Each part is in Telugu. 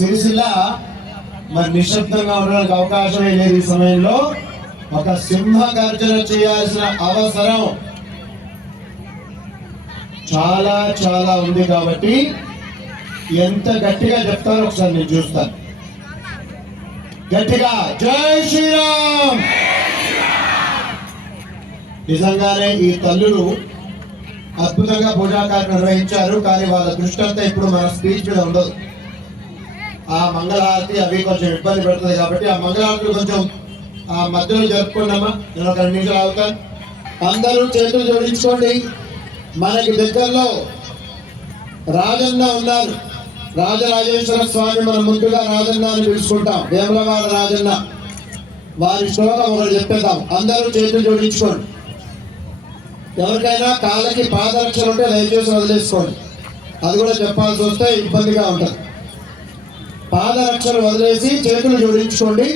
సిరిసిల్ల మరి నిశ్శబ్దంగా ఉండడానికి అవకాశమే లేదు. ఈ సమయంలో ఒక సింహ గర్జన చేయాల్సిన అవసరం చాలా చాలా ఉంది. కాబట్టి ఎంత గట్టిగా చెప్తారో ఒకసారి నేను చూస్తాను. గట్టిగా జై శ్రీరామ్. నిజంగానే ఈ తల్లులు అద్భుతంగా పూజా కార్యక్రమం నిర్వహించారు. కానీ వాళ్ళ దృష్టి అంతా ఇప్పుడు మన స్పీచ్ మీద ఉండదు. ఆ మంగళహారతి అవి కొంచెం ఇబ్బంది పెడుతుంది. కాబట్టి ఆ మంగళహారతులు కొంచెం ఆ మధ్యలో జరుపుకున్నామా. నేను ఒక 2 నిమిషాలు అవుతాను. అందరూ చేతులు జోడించుకోండి. మనకి దగ్గరలో రాజన్న ఉన్నారు. రాజరాజేశ్వర స్వామి మనం ముందుగా రాజన్న అని పిలుచుకుంటాం. వేములవాడ రాజన్న వారి శ్లోకం ఒకటి చెప్పేద్దాం. అందరూ చేతులు జోడించుకోండి. ఎవరికైనా కాళ్ళకి పాదరక్షలు ఉంటే దయచేసి వదిలేసుకోండి. అది కూడా చెప్పాల్సి వస్తే ఇబ్బందిగా ఉంటుంది. పాదరక్షలు వదిలేసి చేతులు జోడించుకోండి.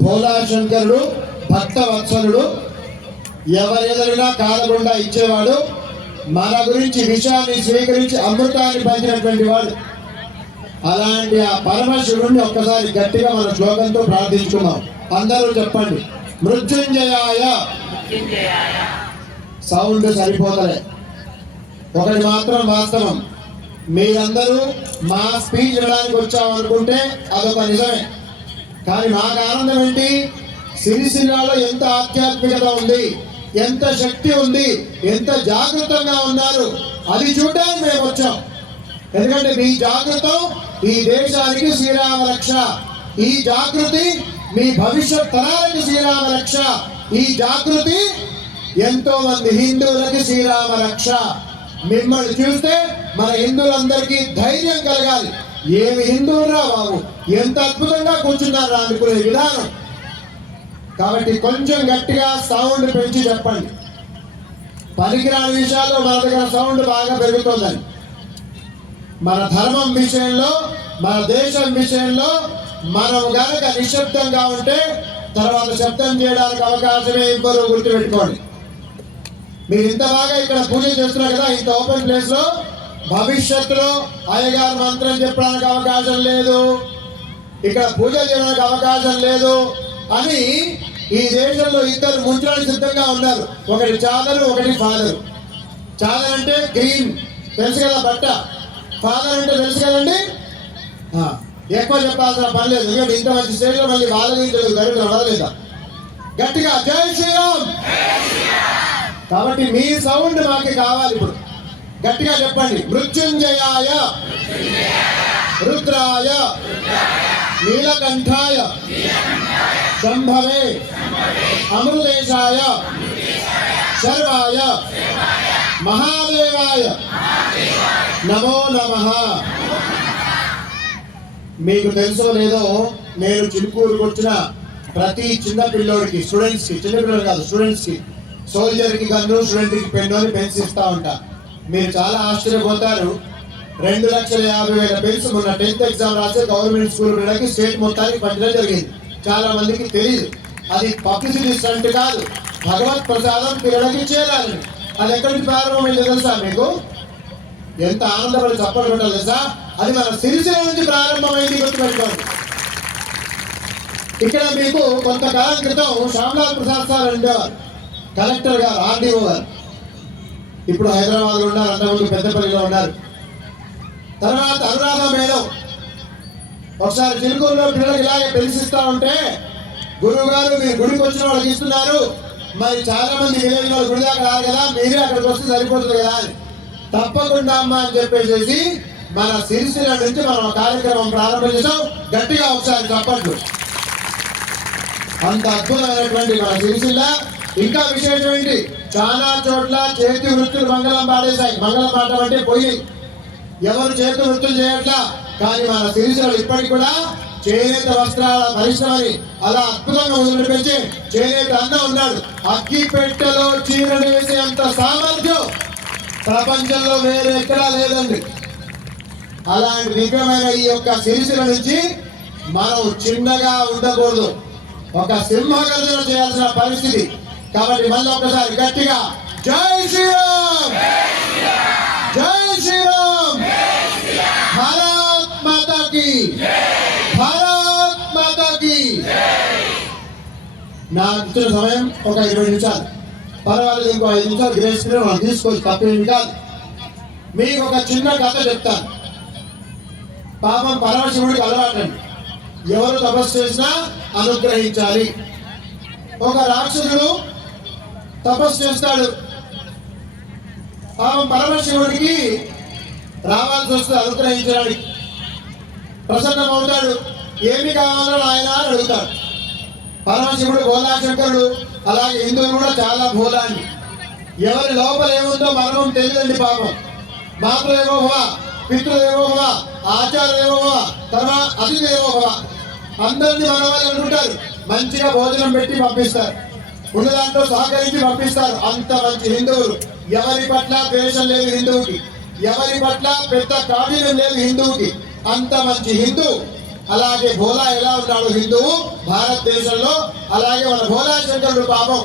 భోలా శంకరుడు భక్త వత్సలుడు, ఎవరెదరినా కాలకుండా ఇచ్చేవాడు, మన గురించి విషయాన్ని స్వీకరించి అమృతాన్ని పంచినటువంటి వాడు. అలాంటి ఆ పరమశివుడిని ఒక్కసారి గట్టిగా మన శ్లోకంతో ప్రార్థించుకున్నాం. అందరూ చెప్పండి. మృత్యుంజయాయ. సౌండ్ సరిపోతలే. ఒకటి మాత్రం వాస్తవం, మీరందరూ మా స్పీచ్ వినడానికి వచ్చామనుకుంటే అదొక నిజమే. కానీ మాకు ఆనందం ఏంటి, సిరిసిల్లాలో ఎంత ఆధ్యాత్మికత ఉంది, ఎంత శక్తి ఉంది, ఎంత జాగృతంగా ఉన్నారు అది చూడడానికి మేము వచ్చాం. ఎందుకంటే మీ జాగృతం ఈ దేశానికి శ్రీరామ రక్ష, ఈ జాగృతి మీ భవిష్యత్ తరాలకి శ్రీరామ రక్ష, ఈ జాగృతి ఎంతో మంది హిందువులకి శ్రీరామ రక్ష. మిమ్మల్ని చూస్తే మన హిందువులందరికీ ధైర్యం కలగాలి. ఏమి హిందువురా బాబు, ఎంత అద్భుతంగా కూర్చున్నారు అనుకునే విధానం. కాబట్టి కొంచెం గట్టిగా సౌండ్ పెంచి చెప్పండి. పనికిరాని విషయాల్లో మన దగ్గర సౌండ్ బాగా పెరుగుతుందని. మన ధర్మం విషయంలో, మన దేశం విషయంలో మనం గనక నిశ్శబ్దంగా ఉంటే తర్వాత శబ్దం చేయడానికి అవకాశమే ఇవ్వరు. గుర్తుపెట్టుకోండి. మీరు ఇంత బాగా ఇక్కడ పూజ చేస్తున్నారు కదా, ఇంత ఓపెన్ ప్లేస్ లో భవిష్యత్తులో అయ్యగారు మంత్రం చెప్పడానికి అవకాశం లేదు, ఇక్కడ పూజ చేయడానికి అవకాశం లేదు అని ఈ దేశంలో 2 ముంచడానికి సిద్ధంగా ఉన్నారు. ఒకటి చాదరు, ఒకటి ఫాదరు. చాదర్ అంటే గ్రీన్ తెలుసు కదా, బట్ట. ఫాదర్ అంటే తెలుసు కదండి. ఎక్కువ చెప్పాల్సిన పని లేదు. ఎందుకంటే ఇంత మంచి స్టేజ్లో మళ్ళీ వాళ్ళ గురించి గరుడు వదలేదా. గట్టిగా జై శ్రీరామ్. కాబట్టి మీ సౌండ్ మాకు కావాలి. ఇప్పుడు గట్టిగా చెప్పండి. మృత్యుంజయాయ, రుద్రాయ, నీలకంఠాయ, శంభవే, అమృతేశాయ, శర్వాయ, మహాదేవాయ నమో నమః. మీకు తెలుసో లేదో, నేను చిలుకూరుకు వచ్చిన ప్రతి చిన్న పిల్లోడికి, స్టూడెంట్స్కి, చిన్న పిల్లలు కాదు స్టూడెంట్స్కి, సోల్జర్కి గన్ను, స్టూడెంట్కి పెన్ను అని పెన్స్ ఇస్తా ఉంటా. మీరు చాలా ఆశ్చర్యపోతారు. 2,50,000 పెన్స్ మొన్న 10th ఎగ్జామ్ రాసే గవర్నమెంట్ స్కూల్ పిల్లలకి స్టేట్ మొత్తానికి పంచడం జరిగింది. చాలా మందికి తెలియదు. అది పబ్లిసిటీ స్టంట్ కాదు, భగవత్ ప్రసాదం పిల్లలకి చేరాలని. అది ఎక్కడి నుంచి ప్రారంభమైందో తెలుసా మీకు? ఎంత ఆనందపడి చప్పట్లు కొట్టాలి తెలుసా? అది మన సిరిసిల్ల నుంచి ప్రారంభమైంది. గుర్తుపెట్టుకోండి. ఇక్కడ మీకు కొంతకాలం క్రితం శ్యామలాల్ ప్రసాద్ సార్ ఉండేవారు, కలెక్టర్ గారు, ఆర్డీఓ గారు. ఇప్పుడు హైదరాబాద్లో ఉన్నారు, అంతకుముందు పెద్దపల్లిలో ఉన్నారు. తర్వాత అనురాధ మేడం ఒకసారి చిలుకూరులో పిల్లలకి ఇలాగే పెంచిస్తా ఉంటే, గురువు గారు మీరు గుడికి వచ్చిన వాళ్ళకి ఇస్తున్నారు, మరి చాలా మంది విలేజ్ వాళ్ళు గుడి దాకా రారు కదా, మీరే అక్కడికి వస్తే సరిపోతుంది కదా అని. తప్పకుండా అమ్మా అని చెప్పేసి మన సిరిసిల్ల నుంచి మనం కార్యక్రమం ప్రారంభం చేసాం. గట్టిగా ఒకసారి తప్పట్లు. అంత అద్భుతమైనటువంటి మన సిరిసిల్ల. ఇంకా విశేషం ఏంటి, చాలా చోట్ల చేతి వృత్తులు మంగళం పాడేశాయి. మంగళం పాడటం అంటే పోయి ఎవరు చేతి వృత్తులు చేయట్లా. కానీ మన సిరిసిల్ల ఇప్పటికి కూడా చేనేత వస్త్రాల పరిశ్రమని అలా అద్భుతంగా మొదలుపెట్టి చేనేత అన్న ఉన్నాడు. అగ్గి పెట్టెలో చీరలు వేసే అంత సామర్థ్యం ప్రపంచంలో వేరే ఎక్కడా లేదండి. అలాంటి దివ్యమైన ఈ యొక్క సిరిసిల్ల నుంచి మనం చిన్నగా ఉండకూడదు, ఒక సింహగర్జన చేయాల్సిన పరిస్థితి. కాబట్టి మళ్ళీ ఒకసారి గట్టిగా జై శ్రీరామ్, జై శ్రీరామ్. భారత్ మాతా కీ, భారత్ మాతా కీ. నాకు ఇచ్చిన సమయం ఒక 20 నిమిషాలు, పర్వాలేదు, ఇంకో 5 నిమిషాలు గ్రేస్ పీరియడ్ మనం తీసుకోవచ్చు, తప్పేమి కాదు. మీకు ఒక చిన్న కథ చెప్తాను. పాపం పరమశివుడికి అలవాటండి, ఎవరు తపస్సు చేసినా అనుగ్రహించాలి. ఒక రాక్షసుడు తపస్సు చేస్తాడు, పాపం పరమశివుడికి రావాల్సి వస్తే అనుగ్రహించడానికి ప్రసన్నం అవుతాడు. ఏమి కావాలో ఆయన అని అడుగుతాడు. పరమశివుడు భోలాశంకరుడు, అలాగే హిందువులు కూడా చాలా భోలాన్ని. ఎవరి లోపల ఏముందో మనం తెలియదండి. పాపం మాతృదేవో భవ, పితృదేవో భవ, ఆచార్యదేవో భవ, తర్వాత అతిథిదేవో భవ. అందరినీ మన వాళ్ళు అనుకుంటారు, మంచిగా భోజనం పెట్టి పంపిస్తారు, ఉన్న దాంట్లో సహకరించి పంపిస్తారు. అంత మంచి హిందువులు. ఎవరి పట్ల ద్వేషం లేదు హిందువుకి, ఎవరి పట్ల పెద్ద కాఠిన్యం లేదు హిందువుకి. అంత మంచి హిందూ. అలాగే భోలా ఎలా ఉన్నాడు హిందువు భారతదేశంలో, అలాగే మన భోలా శంకరుడు పాపం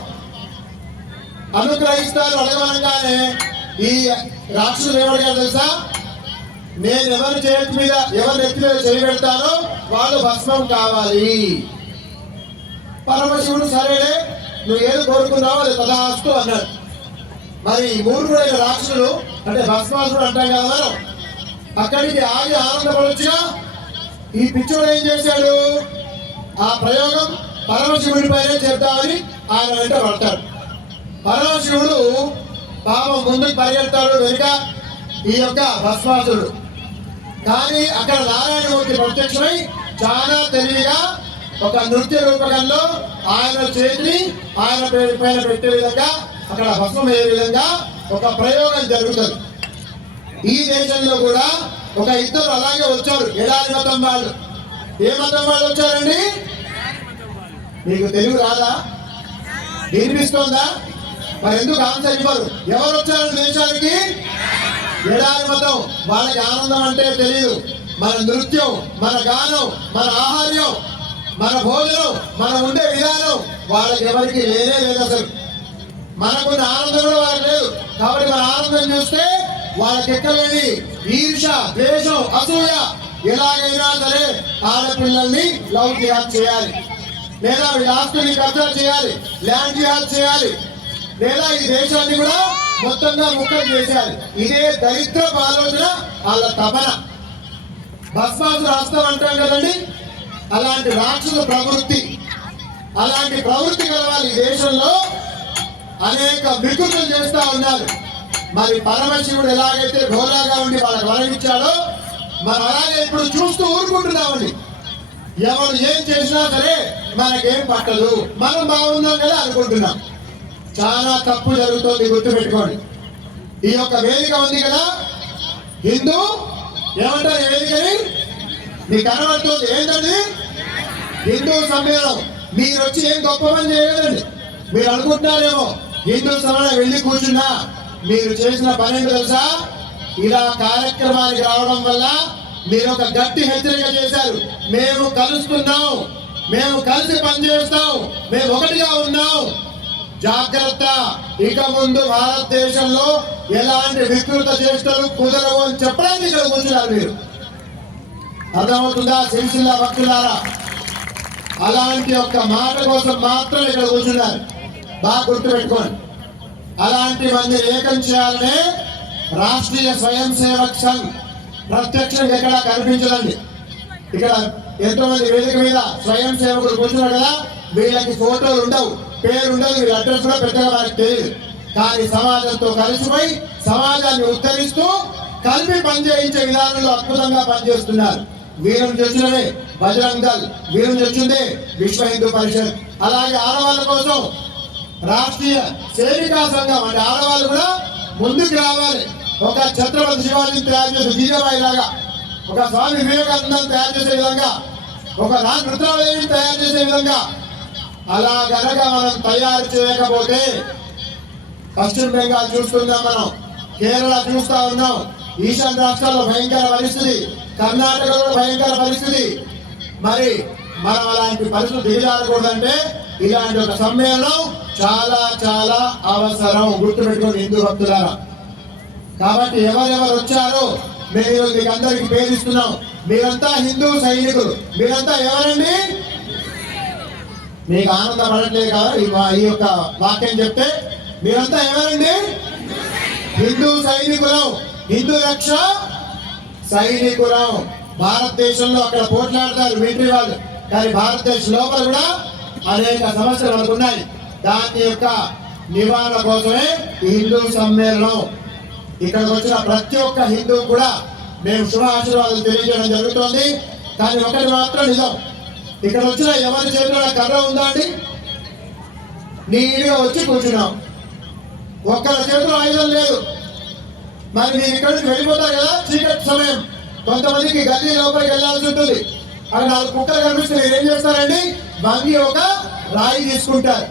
అనుగ్రహిస్తారు. అడగమనగానే ఈ రాక్షసుడు ఏమడిగారు తెలుసా? నేను ఎవరి చేతి మీద, ఎవరి నెత్తి మీద చేయి పెడతానో వాళ్ళు భస్మం కావాలి. పరమశివుడు సరేలే, నువ్వు ఏది కోరుకున్నావో అది తదాస్తు అన్నాడు. మరి మూర్ఖుడైన రాక్షసుడు, అంటే భస్మాసుడు అంటాం కదా మనం, అక్కడికి ఆగి ఆనందపడొచ్చుగా. ఈ పిచ్చోడు ఏం చేశాడు? ఆ ప్రయోగం పరమశివుడి పైనే చేద్దామని ఆయన వెంట పడతాడు. పరమశివుడు పాపం ముందుకు పరిగెడతాడు, వెనుక ఈ యొక్క భస్మాసుడు. కానీ అక్కడ నారాయణమూర్తి ప్రత్యక్షమై చాలా తెలివిగా ఒక నృత్య రూపకంలో ఆయన చేతిని ఆయన పైన పెట్టే విధంగా, అక్కడ భస్మం అయ్యే విధంగా ఒక ప్రయోగం జరుగుతుంది. ఈ దేశంలో కూడా ఒక ఇద్దరు అలాగే వచ్చారు, ఎడారి మతం వాళ్ళు. ఏ మతం వాళ్ళు వచ్చారండి? మీకు తెలుగు రాదా? వినిపిస్తోందా? మరి ఎందుకు ఆన్సర్ ఇవ్వరు? ఎవరు వచ్చారు దేశానికి? ఎడారి మతం. వాళ్ళకి ఆనందం అంటే తెలియదు. మన నృత్యం, మన గానం, మన ఆహార్యం, మన భోజనం, మనం ఉండే విధానం వాళ్ళకి ఎవరికి లేనే లేదు అసలు. మనకున్న ఆనందం కూడా వాళ్ళకి లేదు. కాబట్టి మన ఆనందం చూస్తే వాళ్ళకి ఎక్కలేని ఈర్ష, ద్వేషం, అసూయ. ఎలాగైనా సరే ఆడపిల్లల్ని లవ్ జిహాద్ చేయాలి, లేదా వీళ్ళ ఆస్తుల్ని కబ్జా చేయాలి, ల్యాండ్ జిహాద్ చేయాలి, లేదా ఈ దేశాన్ని కూడా మొత్తంగా ముక్కలు చేసేయాలి. ఇదే దరిద్రపు ఆలోచన వాళ్ళ తపన. భస్మాసుర హస్తం అంటాం కదండి, అలాంటి రాక్షస ప్రవృత్తి, అలాంటి ప్రవృత్తి కలవాలి. ఈ దేశంలో అనేక వికృతులు చేస్తా ఉన్నారు. మరి పరమశివుడు ఎలాగైతే భోలాగా ఉండి వాళ్ళకి వరం ఇచ్చాడో, మనం అలాగే ఇప్పుడు చూస్తూ ఊరుకుంటున్నామండి. ఎవరు ఏం చేసినా సరే మనకేం పట్టదు, మనం బాగున్నాం కదా అనుకుంటున్నాం. చాలా తప్పు జరుగుతుంది, గుర్తుపెట్టుకోండి. ఈ యొక్క వేదిక ఉంది కదా, హిందూ ఏమంటారు ఈ వేదికని? మీకు కనబడుతుంది ఏంటండి? హిందూ సమ్మేళనం. మీరు వచ్చి ఏం గొప్ప పని చేయలేదండి. మీరు అనుకుంటున్నారేమో హిందూ సమ్మేళనం వెళ్ళి కూర్చున్నా, మీరు చేసిన పని ఏంటో తెలుసా? ఇలా కార్యక్రమానికి రావడం వల్ల మీరు ఒక గట్టి హెచ్చరిక చేశారు. మేము కలుస్తున్నాం, మేము కలిసి పనిచేస్తాం, మేము ఒకటిగా ఉన్నాం, జాగ్రత్త. ఇక ముందు భారతదేశంలో ఎలాంటి వికృత చేష్టలు కుదరవు అని చెప్పడానికి ఇక్కడ కూర్చున్నారు మీరు. అర్థమవుతుందా? సిరిసిల్ల భక్తులారా, అలాంటి ఒక్క మాట కోసం మాత్రం ఇక్కడ కూర్చున్నారు. బాగా గుర్తుపెట్టుకోండి. అలాంటి మంది ఏకం చేయాలనే రాష్ట్రీయ స్వయం సేవక్ సంఘ్ ప్రత్యక్షంగా ఎక్కడ కనిపించదండి. ఇక్కడ ఎంతో మంది వేదిక మీద స్వయం సేవకులు కూర్చున్నారు కదా, వీళ్ళకి ఫోటోలు ఉండవు, పేరు ఉండదు, వీళ్ళ అడ్రస్ కూడా పెద్దగా వారికి తెలియదు. కానీ సమాజంతో కలిసిపోయి సమాజాన్ని ఉద్ధరిస్తూ కలిపి పనిచేయించే విధానంలో అద్భుతంగా పనిచేస్తున్నారు. వీరం చొచ్చినవే బజరంగ్ దళ్, వీరం చొచ్చిందే విశ్వ హిందూ పరిషత్. అలాగే ఆడవాళ్ళ కోసం రాష్ట్రీయ సేవికా సంఘం, అంటే ఆడవాళ్ళు కూడా ముందుకు రావాలి. ఒక ఛత్రపతి శివాజీని తయారు చేసే బీజాబాయి లాగా, ఒక స్వామి వివేకానందాన్ని తయారు చేసే విధంగా, ఒక రాజ్ రుద్రాదేవిని తయారు చేసే విధంగా అలా గనక మనం తయారు చేయకపోతే, పశ్చిమ బెంగాల్ చూస్తున్నాం మనం, కేరళ చూస్తా ఉన్నాం, ఈశాన్య రాష్ట్రాల్లో భయంకర పరిస్థితి, కర్ణాటకలో భయంకర పరిస్థితి. మరి మనం అలాంటి పరిస్థితులు దిగజారకూడదంటే ఇలాంటి ఒక సమ్మేళనం చాలా చాలా అవసరం. గుర్తుపెట్టుకోండి హిందూ భక్తులారా. కాబట్టి ఎవరెవరు వచ్చారో మేము ఈరోజు మీకు అందరికి పేరిస్తున్నాం. మీరంతా హిందూ సైనికులు. మీరంతా ఎవరండి? మీకు ఆనందపడట్లేదు కదా ఈ యొక్క వాక్యం చెప్తే? మీరంతా ఎవరండి? హిందూ సైనికులం, హిందూ రక్ష సైనికులం. భారతదేశంలో అక్కడ పోట్లాడతారు మిలిటరీ వాళ్ళు, కానీ భారతదేశం లోపల కూడా అనేక సమస్యలు మనకు ఉన్నాయి. దాని యొక్క నివారణ కోసమే ఈ హిందూ సమ్మేళనం. ఇక్కడికి వచ్చిన ప్రతి ఒక్క హిందూ కూడా మేము శుభాశీర్వాదాలు తెలియజేయడం జరుగుతోంది. కానీ ఒకటి మాత్రం నిజం, ఇక్కడ వచ్చిన ఎవరి చేతిలో కర్ర ఉందా అండి? నీట్గా వచ్చి కూర్చున్నాం, ఒక్కరి చేతిలో ఆయుధం లేదు. మరి మీరు ఇక్కడి నుంచి వెళ్ళిపోతారు కదా చీకటి సమయం, కొంతమందికి గల్లీ లోపలికి వెళ్ళాల్సి ఉంటుంది. అక్కడ 4 కుక్కలు కనిపిస్తే మీరు ఏం చేస్తారండి? వంగి ఒక రాయి తీసుకుంటారు.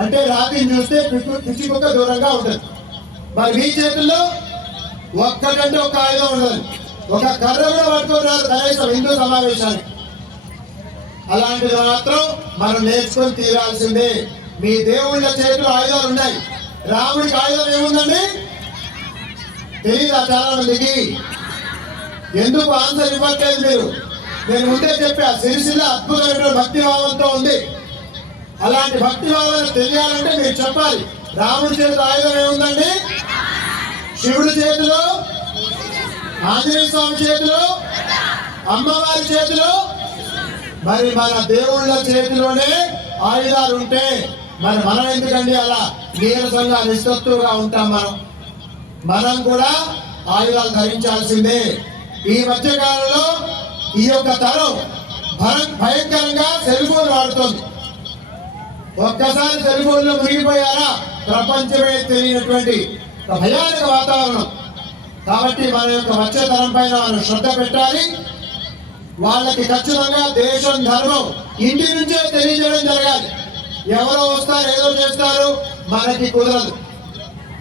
అంటే రాతిని చూస్తే పిచ్చి కుక్క దూరంగా ఉంటుంది. మరి మీ చేతుల్లో ఒక్కటంటే ఒక ఆయుధం ఉండదు, ఒక కర్ర కూడా పట్టుకున్నారు కనీసం హిందూ సమావేశానికి. అలాంటిది మాత్రం మనం నేర్చుకొని తీరాల్సిందే. మీ దేవుళ్ళ చేతిలో ఆయుధాలు ఉన్నాయి, రాముడికి ఆయుధం ఏముందండి తెలీదా చాలా మందికి? ఎందుకు ఆన్సర్ ఇవ్వట్లేదు మీరు? నేను ముందే చెప్పా, సిరిసిల్ల అద్భుతమైన భక్తి భావంతో ఉంది. అలాంటి భక్తి భావాలు తెలియాలంటే మీరు చెప్పాలి. రాముడి చేతిలో ఆయుధం ఏముందండి? శివుడి చేతిలో, ఆంజనేయ స్వామి చేతిలో, అమ్మవారి చేతిలో, మరి మన దేవుళ్ళ చేతిలోనే ఆయుధాలు ఉంటే మరి మనం ఎందుకండి అలా నీరసంగా నిస్సత్తుగా ఉంటాం? మనం కూడా ఆయుధాలు ధరించాల్సిందే. ఈ మధ్య కాలంలో ఈ యొక్క తరం భయంకరంగా సెల్ ఫోన్ వాడుతుంది. ఒక్కసారి సెల్ ఫోన్ లో మునిగిపోయారా ప్రపంచమే తెలియనటువంటి భయానక వాతావరణం. కాబట్టి మన యొక్క వచ్చే తరం పైన మనం శ్రద్ధ పెట్టాలి. వాళ్ళకి ఖచ్చితంగా దేశం ధర్మం ఇంటి నుంచే తెలియజేయడం జరగాలి. ఎవరో వస్తారు ఏదో చేస్తారు మనకి కుదరదు.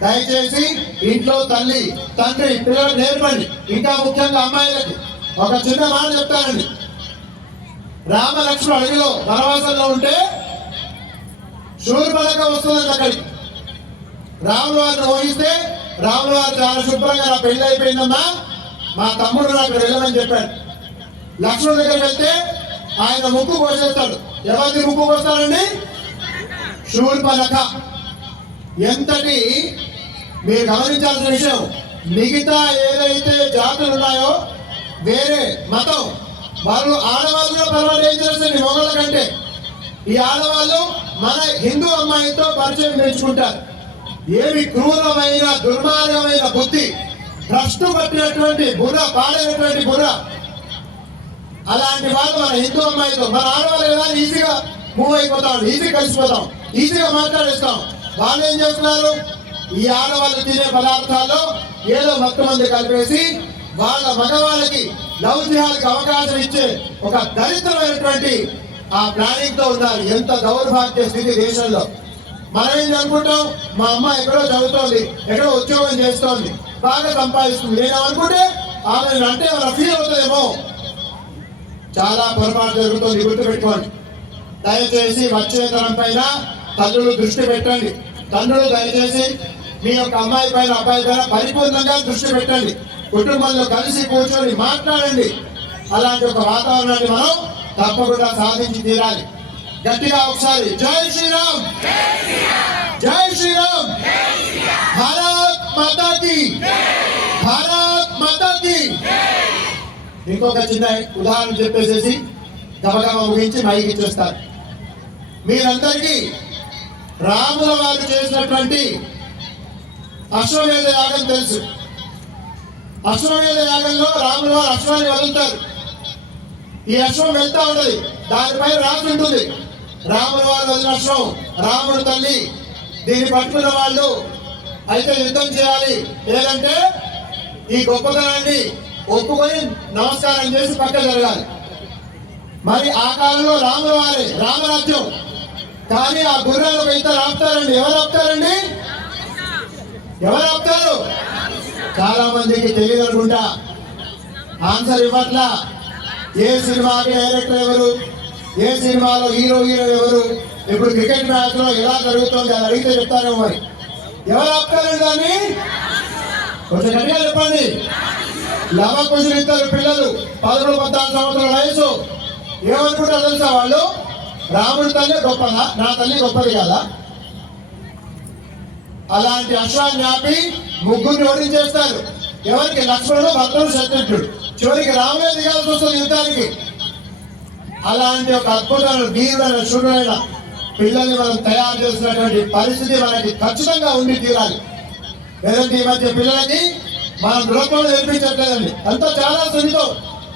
దయచేసి ఇంట్లో తల్లి తండ్రి పిల్లలు నేర్పండి. ఇంకా ముఖ్యంగా అమ్మాయిలకి ఒక చిన్న మాట చెప్తానండి. రామ లక్ష్మణ అడవిలో వనవాసంలో ఉంటే శూర్పణఖ వస్తుందండి అక్కడికి. రాముల వారిని ఊహిస్తే రాముల వారు చాలా శుభ్రంగా నా పెళ్లి అయిపోయిందమ్మా, మా తమ్ముడు నాకు వెళ్ళమని చెప్పాడు. లక్ష్మణుడి దగ్గరికి వెళ్తే ఆయన ముక్కు కోసేస్తాడు. ఎవరికి ముక్కు కోస్తాడండి? శూర్పణఖ. ఎంతటి మీరు గమనించాల్సిన విషయం, మిగతా ఏదైతే జాతులు ఉన్నాయో వేరే మతం వాళ్ళు ఆడవాళ్ళు కూడా పర్వాలేదు ఏం చేస్తుంది మొగళ్ళ కంటే. ఈ ఆడవాళ్ళు మన హిందూ అమ్మాయితో పరిచయం పెంచుకుంటారు. ఏమి క్రూరమైన దుర్మార్గమైన బుద్ధి, భ్రష్టు పట్టినటువంటి బుర్ర, పాడైనటువంటి బుర్ర. అలాంటి వాళ్ళు మన హిందూ అమ్మాయితో, మన ఆడవాళ్ళు కదా ఈజీగా మూవ్ అయిపోతాం, ఈజీగా కలిసిపోతాం, ఈజీగా మాట్లాడిస్తాం. వాళ్ళు ఏం చేస్తున్నారు? ఈ ఆడవాళ్ళు తినే పదార్థాల్లో ఏదో మొత్తం మంది కలిపేసి వాళ్ళ మగవాళ్ళకి లవ్ జిహాద్కి అవకాశం ఇచ్చే ఒక దరిద్రమైనటువంటి ఆ ప్లానింగ్ తో ఉన్నారు. ఎంత దౌర్భాగ్య స్థితి దేశంలో. మనం ఏం అనుకుంటాం? మా అమ్మ ఎక్కడో చదువుతోంది, ఎక్కడో ఉద్యోగం చేస్తోంది, బాగా సంపాదిస్తుంది, నేను అనుకుంటే ఆమె అంటే వాళ్ళ ఫీల్ అవుతుందేమో. చాలా పొరపాటు జరుగుతుంది, గుర్తుపెట్టుకోండి. దయచేసి వచ్చే తరం పైన తల్లులు దృష్టి పెట్టండి. తండ్రులు దయచేసి మీ యొక్క అమ్మాయి పైన అబ్బాయి పైన పరిపూర్ణంగా దృష్టి పెట్టండి. కుటుంబంలో కలిసి కూర్చొని మాట్లాడండి. అలాంటి ఒక వాతావరణాన్ని మనం తప్పకుండా సాధించి తీరాలి. గట్టిగా ఒకసారి జై శ్రీరామ్, జై శ్రీరామ్, భారత్ మాతా కీ, భారత్ మాతా కీ. ఇంకొక చిన్న ఉదాహరణ చెప్పేసేసి గబగబా ముగించి మైకి ఇచ్చేస్తారు. మీరందరికీ రాముల వారు చేసినటువంటి అశ్వమేధ యాగం తెలుసు. అశ్వమేధ యాగంలో రాముల వారు అశ్వాన్ని వదులుతారు. ఈ అశ్వం వెళ్తా ఉంటది, దానిపై రాసి ఉంటుంది రాముల వారు వదిలిన అశ్వం, రాముడు తల్లి. దీన్ని పట్టుకున్న వాళ్ళు అయితే యుద్ధం చేయాలి, లేదంటే ఈ గొప్పతనాన్ని ఒప్పుకొని నమస్కారం చేసి పక్క జరగాలి. మరి ఆ కాలంలో రాముల వారి రామరాజ్యం. కానీ ఆ గుర్రాలు ఒక ఇద్దరు ఆపుతారండి. ఎవరు ఆపుతారండి? ఎవరు ఆపుతారు? చాలా మందికి తెలియదు అనుకుంటా. ఆన్సర్ ఇవ్వట్లా. ఏ సినిమాకి డైరెక్టర్ ఎవరు, ఏ సినిమాలో హీరో ఎవరు, ఇప్పుడు క్రికెట్ మ్యాచ్ లో ఎలా జరుగుతుంది అది అడిగితే చెప్తారేమో. మరి ఎవరు ఆపుతారండి దాన్ని? కొంచెం గట్టిగా చెప్పండి. లవకుశులు ఇద్దరు పిల్లలు 13-14 సంవత్సరాల వయసు. ఏమనుకుంటారు తెలుసా వాళ్ళు? రాముడి తల్లి గొప్పదా, నా తల్లి గొప్పది కదా. అలాంటి అశ్వాన్ని ఆపి ముగ్గురిని ఓడించేస్తారు. ఎవరికి? లక్ష్మణుడు, భద్రుడు, శత్రుఘ్నుడు. చివరికి రాముడే దిగాల్సి వస్తుంది యుద్ధానికి. అలాంటి ఒక అద్భుతమైన వీరుడైన శూరుడైన పిల్లల్ని మనం తయారు చేసినటువంటి పరిస్థితి మనకి ఖచ్చితంగా ఉండి తీరాలి. లేదంటే ఈ మధ్య పిల్లలకి మనం దృఢత్వం నేర్పించట్లేదండి. అంతా చాలా సున్నితం.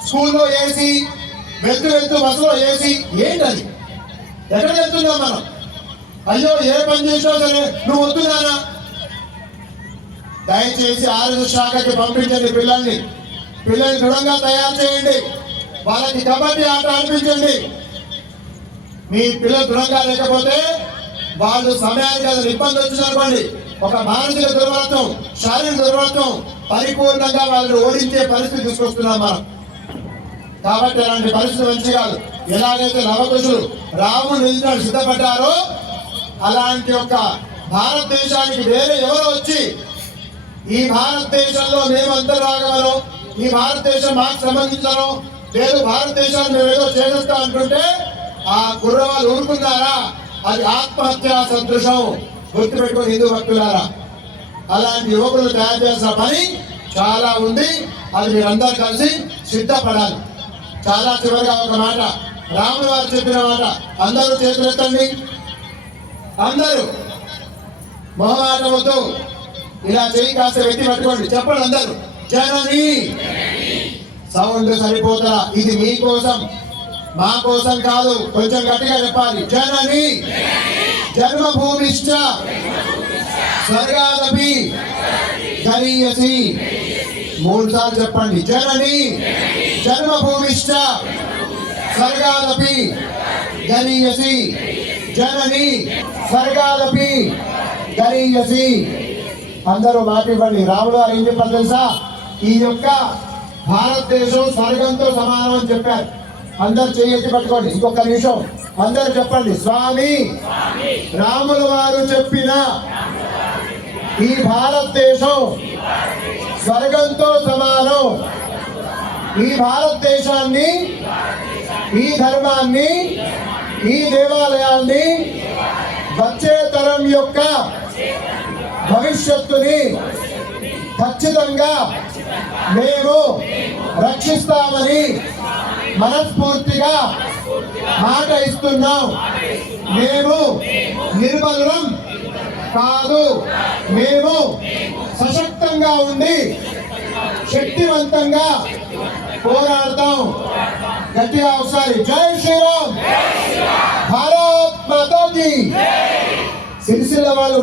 స్కూల్లో ఏసీ, వెళ్తూ బస్సులో ఏసీ. ఏంటది? ఎక్కడికి వెళ్తున్నాం మనం? అయ్యో ఏ పని చేసినా సరే నువ్వు వద్దున్నానా? దయచేసి ఆరోగ్య శాఖకి పంపించండి పిల్లల్ని దృఢంగా తయారు చేయండి. వాళ్ళకి కబడ్డీ ఆట ఆడిపించండి. మీ పిల్లలు దృఢంగా లేకపోతే వాళ్ళు సమయానికి అది ఇబ్బంది వచ్చిందనుకోండి, ఒక మానసిక దుర్వార్థం, శారీరక దుర్వార్థం పరిపూర్ణంగా వాళ్ళని ఓడించే పరిస్థితి తీసుకొస్తున్నాం మనం. కాబట్టి అలాంటి పరిస్థితి మంచి కాదు. ఎలాగైతే లవకుశులు రాముడు నిలిచినట్టు సిద్ధపడ్డారో అలాంటి ఒక భారతదేశానికి వేరే ఎవరో వచ్చి ఈ భారతదేశంలో మేము అంతర్భాగమనో, ఈ భారతదేశం మాకు సంబంధించను, లేదు భారతదేశాన్ని మేము ఏదో చేసేస్తా అంటుంటే ఆ కుర్రవాళ్ళు ఊరుకున్నారా? అది ఆత్మహత్యా సదృశం. గుర్తుపెట్టుకుని హిందూ భక్తులారా, అలాంటి యువకులు తయారు చేసిన పని చాలా ఉంది. అది మీరందరూ కలిసి సిద్ధపడాలి. చాలా చివరిగా ఒక మాట, రాముడు వారు చెప్పిన మాట. అందరూ చేతులెత్తండి. అందరూ మొహమాటముతో ఇలా చేయి కాస్త ఎత్తి పట్టుకోండి. చెప్పండి అందరూ. జనని. సౌండ్ సరిపోతా. ఇది మీకోసం, మా కోసం కాదు. కొంచెం గట్టిగా చెప్పాలి. జనని జన్మభూమిశ్చ స్వర్గాదపి గరీయసి. 3 సార్లు చెప్పండి. జనని జన్మభూమిశ్చ స్వర్గాదపి గరీయసి. జనని స్వర్గాదపి గరీయసి. అందరూ మాట ఇవ్వండి. రాముడు గారు ఏం చెప్పారు తెలుసా? ఈ యొక్క భారతదేశం స్వర్గంతో సమానం అని చెప్పారు. అందరు చేయెత్తి పట్టుకోండి. ఇంకొక నిమిషం అందరు చెప్పండి. స్వామి రాములు వారు చెప్పిన ఈ భారతదేశం స్వర్గంతో సమానం. ఈ భారతదేశాన్ని, ఈ ధర్మాన్ని, ఈ దేవాలయాన్ని వచ్చే తరం యొక్క భవిష్యత్తుని ఖచ్చితంగా మేము రక్షిస్తామని మనస్ఫూర్తిగా మాట ఇస్తున్నాం. మేము నిర్బలం కాదు, మేము సశక్తంగా ఉండి శక్తివంతంగా పోరాడతాం. గట్టిగా ఒకసారి జై శ్రీరామ్, భారత్ మాతా కీ. సిరిసిల్ల వాళ్ళు